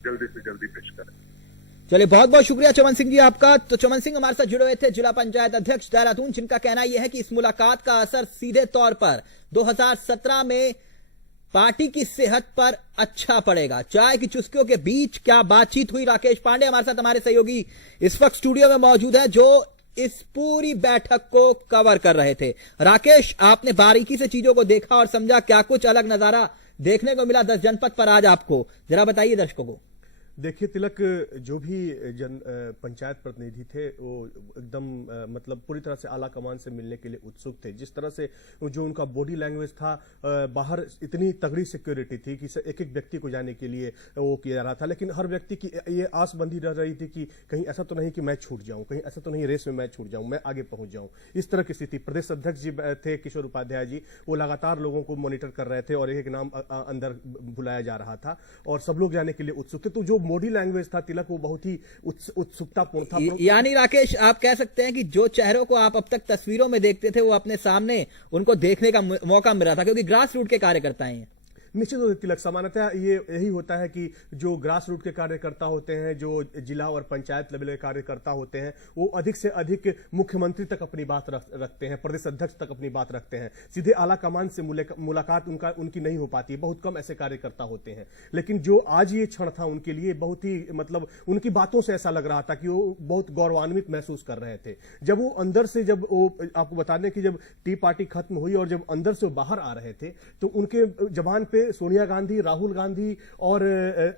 जल्दी से जल्दी पेश करें। चलिए, बहुत बहुत शुक्रिया चमन सिंह जी आपका। तो चमन सिंह हमारे साथ जुड़े हुए थे, जिला पंचायत अध्यक्ष देहरादून, जिनका कहना यह है कि इस मुलाकात का असर सीधे तौर पर 2017 में पार्टी की सेहत पर अच्छा पड़ेगा। चाय की चुस्कियों के बीच क्या बातचीत हुई? राकेश पांडे हमारे साथ, हमारे सहयोगी इस वक्त स्टूडियो में मौजूद है, जो इस पूरी बैठक को कवर कर रहे थे। राकेश, आपने बारीकी से चीजों को देखा और समझा, क्या कुछ अलग नजारा देखने को मिला 10 जनपद पर आज आपको? जरा बताइए दर्शकों को। देखिए तिलक, जो भी पंचायत प्रतिनिधि थे वो एकदम मतलब पूरी तरह से आला कमान से मिलने के लिए उत्सुक थे। जिस तरह से जो उनका बॉडी लैंग्वेज था, बाहर इतनी तगड़ी सिक्योरिटी थी कि एक एक व्यक्ति को जाने के लिए वो किया जा रहा था, लेकिन हर व्यक्ति की ये आस बंधी रह रही थी कि कहीं ऐसा तो नहीं कि मैं छूट जाऊं, कहीं ऐसा तो नहीं रेस में मैं छूट जाऊं, मैं आगे पहुंच जाऊं। इस तरह की स्थिति। प्रदेश अध्यक्ष जी थे किशोर उपाध्याय जी, वो लगातार लोगों को मॉनिटर कर रहे थे और एक नाम अंदर बुलाया जा रहा था और सब लोग जाने के लिए उत्सुक थे। तो जो बॉडी लैंग्वेज था तिलक, वो बहुत ही उत्सुकतापूर्ण था। यानी राकेश, आप कह सकते हैं कि जो चेहरों को आप अब तक तस्वीरों में देखते थे, वो अपने सामने उनको देखने का मौका मिल रहा था, क्योंकि ग्रास रूट के कार्यकर्ता हैं। निश्चित रूप से तिलक, सामान्यतः ये यही होता है कि जो ग्रास रूट के कार्यकर्ता होते हैं, जो जिला और पंचायत लेवल के कार्यकर्ता होते हैं, वो अधिक से अधिक मुख्यमंत्री तक अपनी बात रखते हैं, प्रदेश अध्यक्ष तक अपनी बात रखते हैं। सीधे आला कमान से मुलाकात उनकी नहीं हो पाती, बहुत कम ऐसे कार्यकर्ता होते हैं। लेकिन जो आज ये क्षण था उनके लिए बहुत ही मतलब उनकी बातों से ऐसा लग रहा था कि वो बहुत गौरवान्वित महसूस कर रहे थे। जब वो अंदर से, जब वो आपको बता दें कि जब टी पार्टी खत्म हुई और जब अंदर से वो बाहर आ रहे थे, तो उनके जबान पे सोनिया गांधी, राहुल गांधी और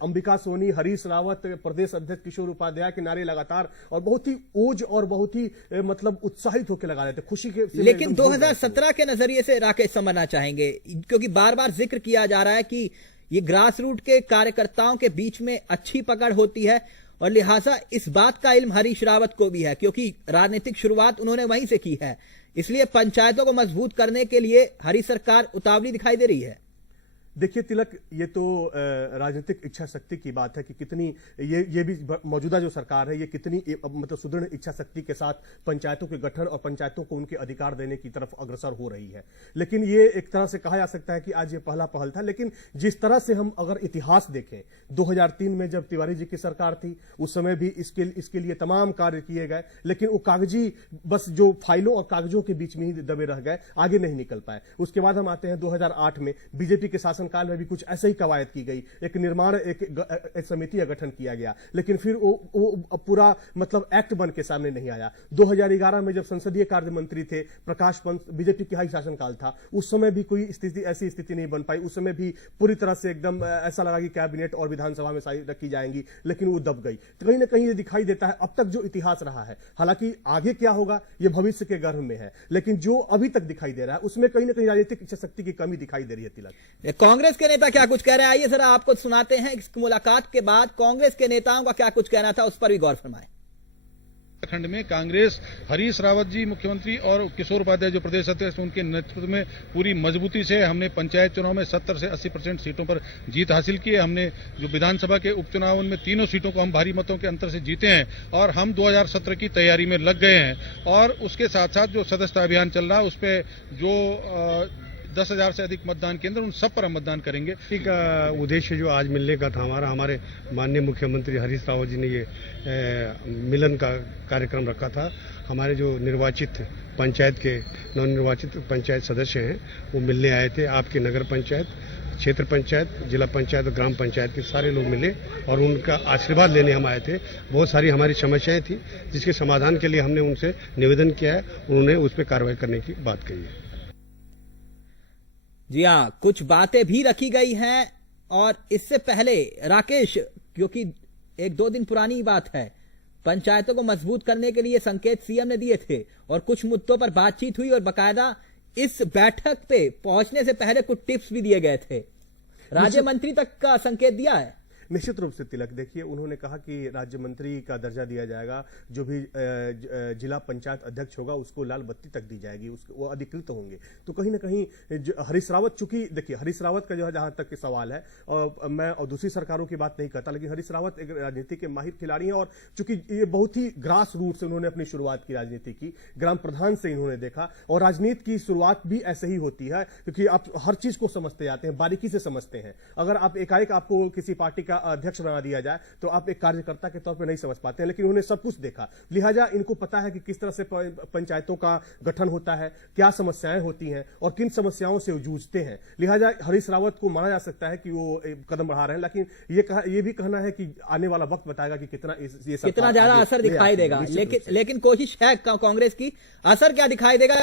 अंबिका सोनी, हरीश रावत, प्रदेश अध्यक्ष किशोर उपाध्याय के नारे लगातार और बहुत ही ओज और बहुत ही मतलब उत्साहित होकर लगा रहे थे, खुशी के। लेकिन 2017 के नजरिए से राकेश समझना चाहेंगे, क्योंकि बार बार जिक्र किया जा रहा है कि ये ग्रास रूट के कार्यकर्ताओं के बीच में अच्छी पकड़ होती है और लिहाजा इस बात का इल्म हरीश रावत को भी है, क्योंकि राजनीतिक शुरुआत उन्होंने वहीं से की है। इसलिए पंचायतों को मजबूत करने के लिए हरी सरकार उतावली दिखाई दे रही है। देखिए तिलक, ये तो राजनीतिक इच्छा शक्ति की बात है कि कितनी ये भी मौजूदा जो सरकार है, ये कितनी मतलब सुदृढ़ इच्छा शक्ति के साथ पंचायतों के गठन और पंचायतों को उनके अधिकार देने की तरफ अग्रसर हो रही है। लेकिन ये एक तरह से कहा जा सकता है कि आज ये पहला पहल था। लेकिन जिस तरह से हम अगर इतिहास देखें, 2003 में जब तिवारी जी की सरकार थी, उस समय भी इसके लिए तमाम कार्य किए गए, लेकिन वो कागजी बस जो फाइलों और कागजों के बीच में ही दबे रह गए, आगे नहीं निकल पाए। उसके बाद हम आते हैं 2008 में, बीजेपी के शासन काल में भी कुछ ऐसे ही कवायद की गई, एक निर्माण एक समिति का गठन किया गया, लेकिन फिर वो पूरा मतलब एक्ट बन के सामने नहीं आया। 2011 में जब संसदीय कार्य मंत्री थे प्रकाश पंत, बीजेपी की हाई शासन काल था, उस समय भी कोई ऐसी स्थिति नहीं बन पाई। उस समय भी पूरी तरह से एकदम ऐसा लगा कि कैबिनेट और विधानसभा में रखी जाएंगी, लेकिन वो दब गई। तो कहीं ना कहीं ये दिखाई देता है अब तक जो इतिहास रहा है, हालांकि आगे क्या होगा ये भविष्य के गर्भ में है, लेकिन जो अभी तक दिखाई दे रहा है उसमें कहीं ना कहीं राजनीतिक इच्छा शक्ति की कमी दिखाई दे रही है। तिलक, कांग्रेस के नेता क्या कुछ कह रहे हैं, आइए जरा आपको सुनाते हैं। इस मुलाकात के बाद कांग्रेस के नेताओं का क्या कुछ कहना था, उस पर भी गौर फरमाएं। खंड में कांग्रेस हरीश रावत जी मुख्यमंत्री और किशोर उपाध्याय जो प्रदेश अध्यक्ष, उनके नेतृत्व में पूरी मजबूती से हमने पंचायत चुनाव में 70 से 80% सीटों पर जीत हासिल की है। हमने जो विधानसभा के उपचुनाव उनमें तीनों सीटों को हम भारी मतों के अंतर से जीते हैं और हम 2017 की तैयारी में लग गए हैं। और उसके साथ साथ जो सदस्यता अभियान चल रहा है उस पर जो 10,000 से अधिक मतदान केंद्र, उन सब पर हम मतदान करेंगे। का उद्देश्य जो आज मिलने का था हमारे माननीय मुख्यमंत्री हरीश रावत जी ने ये मिलन का कार्यक्रम रखा था। हमारे जो निर्वाचित पंचायत के नवनिर्वाचित पंचायत सदस्य हैं वो मिलने आए थे। आपके नगर पंचायत, क्षेत्र पंचायत, जिला पंचायत और ग्राम पंचायत के सारे लोग मिले और उनका आशीर्वाद लेने हम आए थे। बहुत सारी हमारी समस्याएं थी जिसके समाधान के लिए हमने उनसे निवेदन किया है, उन्होंने उस पर कार्रवाई करने की बात कही है। जी हाँ, कुछ बातें भी रखी गई हैं। और इससे पहले राकेश, क्योंकि 1-2 दिन पुरानी बात है, पंचायतों को मजबूत करने के लिए संकेत सीएम ने दिए थे और कुछ मुद्दों पर बातचीत हुई और बकायदा इस बैठक पे पहुंचने से पहले कुछ टिप्स भी दिए गए थे। राज्य मंत्री तक का संकेत दिया है। निश्चित रूप से तिलक, देखिए उन्होंने कहा कि राज्य मंत्री का दर्जा दिया जाएगा, जो भी जिला पंचायत अध्यक्ष होगा उसको लाल बत्ती तक दी जाएगी, वो अधिकृत होंगे। तो कहीं ना कहीं हरीश रावत, चूंकि देखिए हरीश रावत का जो है जहां तक के सवाल है, और मैं और दूसरी सरकारों की बात नहीं करता, लेकिन हरीश रावत एक राजनीति के माहिर खिलाड़ी हैं और चूंकि ये बहुत ही ग्रास रूट से उन्होंने अपनी शुरुआत की राजनीति की, ग्राम प्रधान से इन्होंने देखा। और राजनीति की शुरुआत भी ऐसे ही होती है, क्योंकि आप हर चीज को समझते जाते हैं, बारीकी से समझते हैं। अगर आप एकाएक आपको किसी पार्टी का अध्यक्ष बना दिया जाए तो आप एक कार्यकर्ता के तौर पर नहीं समझ पाते हैं, लेकिन उन्होंने सब कुछ देखा, लिहाजा इनको पता है कि किस तरह से पंचायतों का गठन होता है, क्या समस्याएं होती हैं और किन समस्याओं से जूझते हैं। लिहाजा हरीश रावत को माना जा सकता है कि वो कदम बढ़ा रहे हैं, लेकिन ये भी कहना है कि आने वाला वक्त बताएगा कि कितना ज्यादा असर दिखाई देगा। लेकिन कोशिश है कांग्रेस की, असर क्या दिखाई देगा